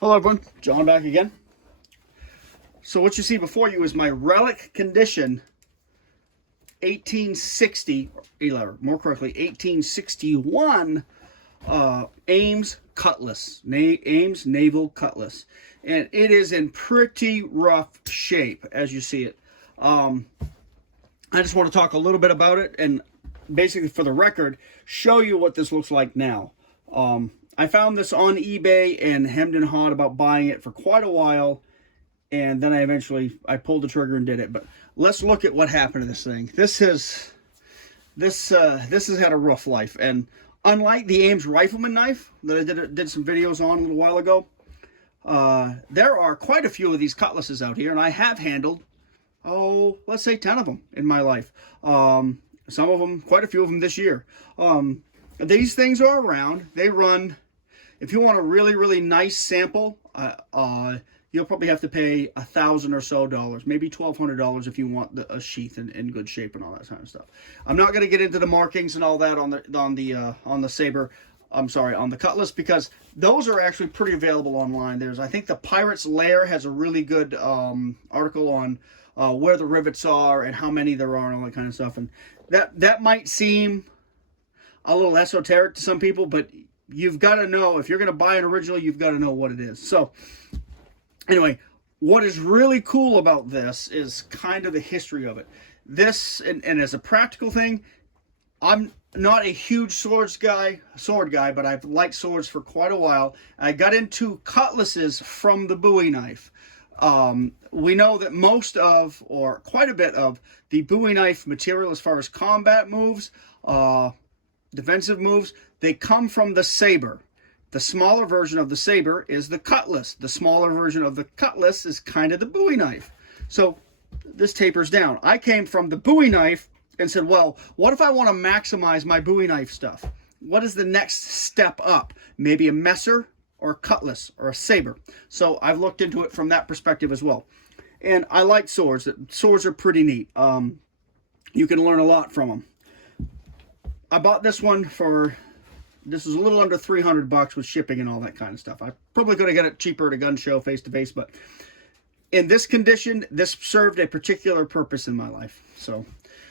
Hello everyone, John back again. So what you see before you is my Relic condition 1860, or more correctly 1861 Ames Cutlass, Ames Naval Cutlass. And it is in pretty rough shape as you see it. I just want to talk a little bit about it and basically for the record show you what this looks like now. I found this on eBay and hemmed and hawed about buying it for quite a while, and then I pulled the trigger and did it. But let's look at what happened to this thing. This has had a rough life, and unlike the Ames rifleman knife that I did some videos on a little while ago, there are quite a few of these cutlasses out here, and I have handled, let's say 10 of them in my life. Some of them, quite a few of them this year. These things are around. They run, if you want a really, really nice sample, you'll probably have to pay $1,000 or so, maybe $1,200 if you want a sheath in good shape and all that kind of stuff. I'm not going to get into the markings and all that on the Saber. I'm sorry, on the Cutlass, because those are actually pretty available online. I think the Pirate's Lair has a really good article on where the rivets are and how many there are and all that kind of stuff. And that might seem a little esoteric to some people, but you've got to know, if you're going to buy an original, you've got to know what it is. So anyway, what is really cool about this is kind of the history of it. This, and as a practical thing, I'm not a huge sword guy, but I've liked swords for quite a while. I got into cutlasses from the Bowie knife. We know that most of, or quite a bit of, the Bowie knife material as far as combat moves, defensive moves, they come from the Saber. The smaller version of the Saber is the Cutlass. The smaller version of the Cutlass is kind of the Bowie knife. So this tapers down. I came from the Bowie knife and said, well, what if I want to maximize my Bowie knife stuff? What is the next step up? Maybe a Messer or a Cutlass or a Saber. So I've looked into it from that perspective as well. And I like swords. Swords are pretty neat. You can learn a lot from them. I bought this one for, this was a little under $300 with shipping and all that kind of stuff. I probably could have got it cheaper at a gun show face to face, but in this condition, this served a particular purpose in my life. So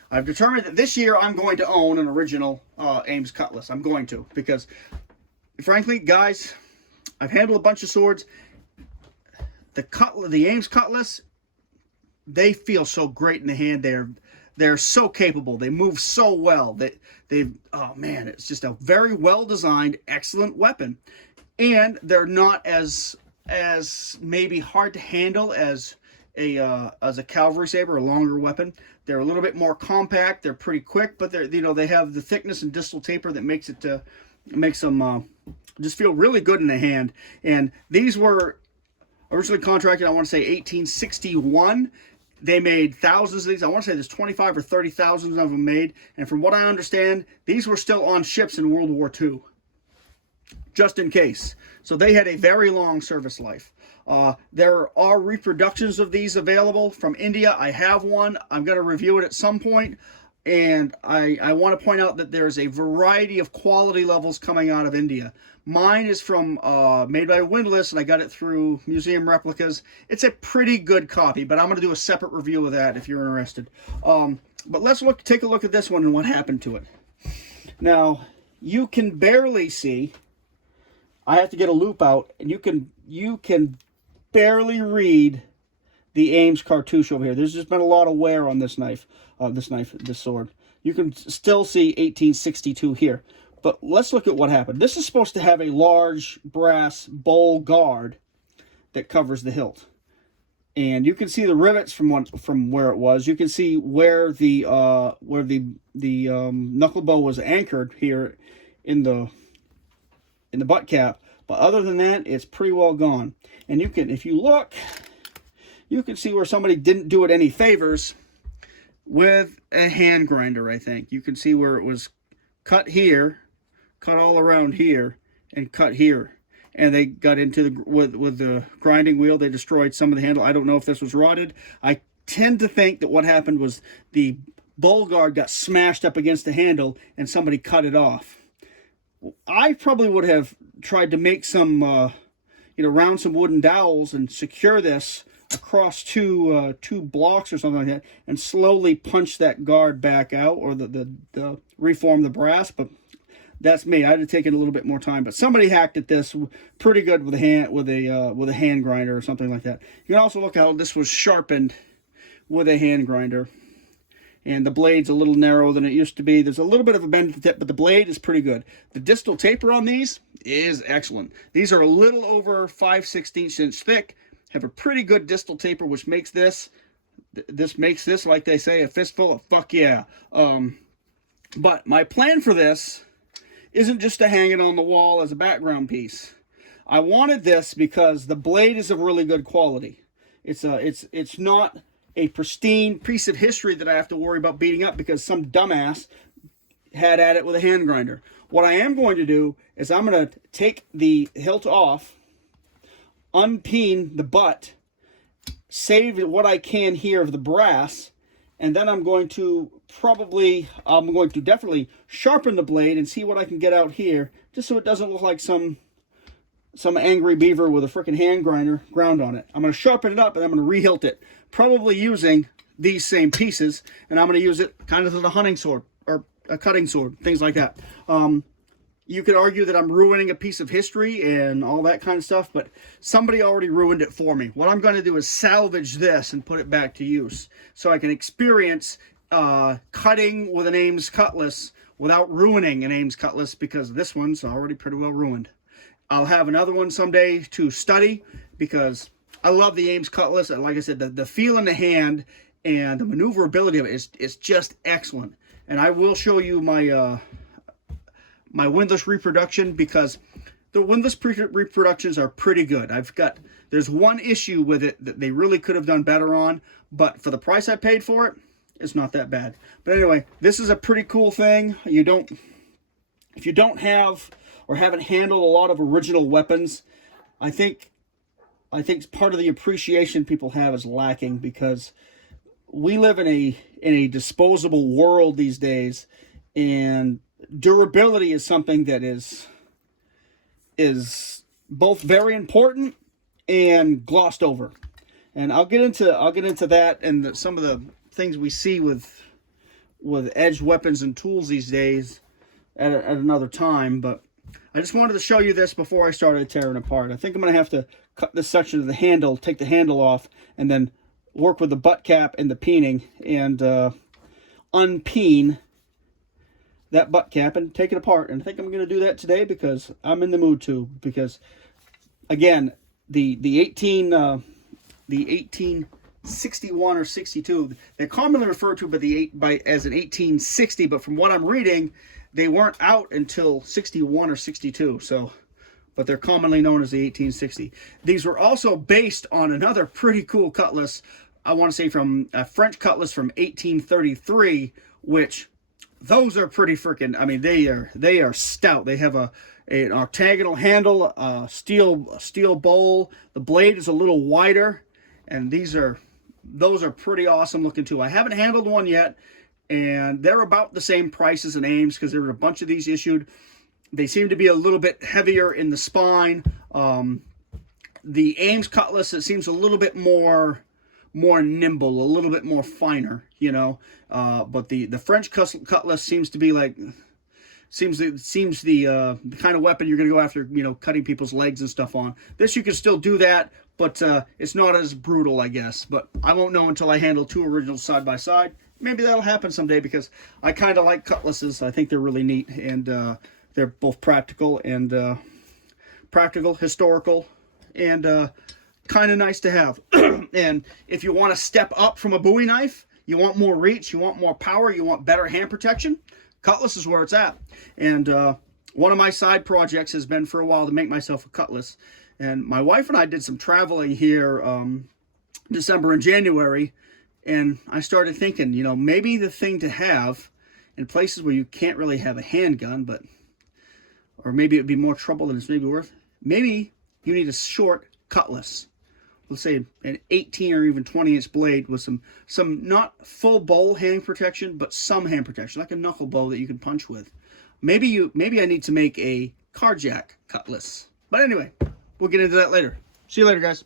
I've determined that this year I'm going to own an original Ames Cutlass. I'm going to, because frankly, guys, I've handled a bunch of swords. The Ames Cutlass, they feel so great in the hand. They're so capable. They move so well. Oh man, it's just a very well designed, excellent weapon. And they're not as maybe hard to handle as a cavalry saber, a longer weapon. They're a little bit more compact. They're pretty quick, but they have the thickness and distal taper that makes them just feel really good in the hand. And these were originally contracted, I want to say 1861. They made thousands of these. I want to say there's 25 or 30,000 of them made. And from what I understand, these were still on ships in World War II, just in case. So they had a very long service life. There are reproductions of these available from India. I have one. I'm going to review it at some point. And I want to point out that there's a variety of quality levels coming out of India. Mine is from made by Windlass, and I got it through Museum Replicas. It's a pretty good copy, but I'm going to do a separate review of that if you're interested. But let's take a look at this one and what happened to it. Now, you can barely see. I have to get a loop out, and you can barely read the Ames cartouche over here. There's just been a lot of wear on this sword. You can still see 1862 here. But let's look at what happened. This is supposed to have a large brass bowl guard that covers the hilt. And you can see the rivets from where it was. You can see where the knuckle bow was anchored here in the butt cap. But other than that, it's pretty well gone. And if you look, you can see where somebody didn't do it any favors with a hand grinder, I think. You can see where it was cut here, cut all around here, and cut here. And they got into with the grinding wheel. They destroyed some of the handle. I don't know if this was rotted. I tend to think that what happened was the bowl guard got smashed up against the handle and somebody cut it off. I probably would have tried to make some round some wooden dowels and secure this across two blocks or something like that, and slowly punch that guard back out, or the reform the brass. But that's me. I'd have taken a little bit more time, but somebody hacked at this pretty good with a hand grinder or something like that. You can also look how this was sharpened with a hand grinder, and the blade's a little narrower than it used to be. There's a little bit of a bend at the tip, but the blade is pretty good. The distal taper on these is excellent. These are a little over 5/16 inch thick, have a pretty good distal taper, which makes this makes this, like they say, a fistful of fuck yeah. But my plan for this isn't just to hang it on the wall as a background piece. I wanted this because the blade is of really good quality. It's not a pristine piece of history that I have to worry about beating up because some dumbass had at it with a hand grinder. What I am going to do is I'm going to take the hilt off, unpeen the butt, save what I can here of the brass, and then I'm going to definitely sharpen the blade and see what I can get out here, just so it doesn't look like some angry beaver with a freaking hand grinder ground on it. I'm going to sharpen it up, and I'm going to rehilt it, probably using these same pieces, and I'm going to use it kind of as a hunting sword or a cutting sword, things like that. You could argue that I'm ruining a piece of history and all that kind of stuff, but somebody already ruined it for me. What I'm going to do is salvage this and put it back to use, so I can experience cutting with an Ames Cutlass without ruining an Ames Cutlass, because this one's already pretty well ruined. I'll have another one someday to study, because I love the Ames Cutlass. Like I said, the feel in the hand and the maneuverability of it is just excellent. And I will show you my my windlass reproduction, because the windlass reproductions are pretty good. There's one issue with it that they really could have done better on, but for the price I paid for it, it's not that bad. But anyway, this is a pretty cool thing. If you don't have or haven't handled a lot of original weapons, I think part of the appreciation people have is lacking, because we live in a disposable world these days, and durability is something that is both very important and glossed over. And I'll get into that and some of the things we see with edged weapons and tools these days at another time. But I just wanted to show you this before I started tearing apart. I think I'm going to have to cut this section of the handle, take the handle off, and then work with the butt cap and the peening, and unpeen that butt cap and take it apart. And I think I'm going to do that today because I'm in the mood to. Because again, the 1861 or 62, they're commonly referred to as an 1860, but from what I'm reading, they weren't out until 61 or 62. So, but they're commonly known as the 1860. These were also based on another pretty cool cutlass, I want to say from a French cutlass from 1833, which those are pretty freaking, I mean, they are stout. They have an octagonal handle, a steel bowl. The blade is a little wider, and those are pretty awesome looking too. I haven't handled one yet, and they're about the same price as an Ames, because there were a bunch of these issued. They seem to be a little bit heavier in the spine. The Ames Cutlass, it seems a little bit more nimble, a little bit more finer, you know. But the French Cutlass seems to be like, seems the kind of weapon you're going to go after, you know, cutting people's legs and stuff on. This, you can still do that, but it's not as brutal, I guess. But I won't know until I handle two originals side by side. Maybe that'll happen someday, because I kind of like cutlasses. I think they're really neat, and they're both practical, historical, and kind of nice to have. And if you want to step up from a Bowie knife, you want more reach, you want more power, you want better hand protection, cutlass is where it's at. And one of my side projects has been for a while to make myself a cutlass. And my wife and I did some traveling here December and January, and I started thinking, you know, maybe the thing to have in places where you can't really have a handgun, or maybe it would be more trouble than it's maybe worth, maybe you need a short cutlass. Let's say an 18 or even 20-inch blade with some not full bowl hand protection, but some hand protection, like a knuckle bow that you can punch with. Maybe I need to make a carjack cutlass. But anyway, we'll get into that later. See you later, guys.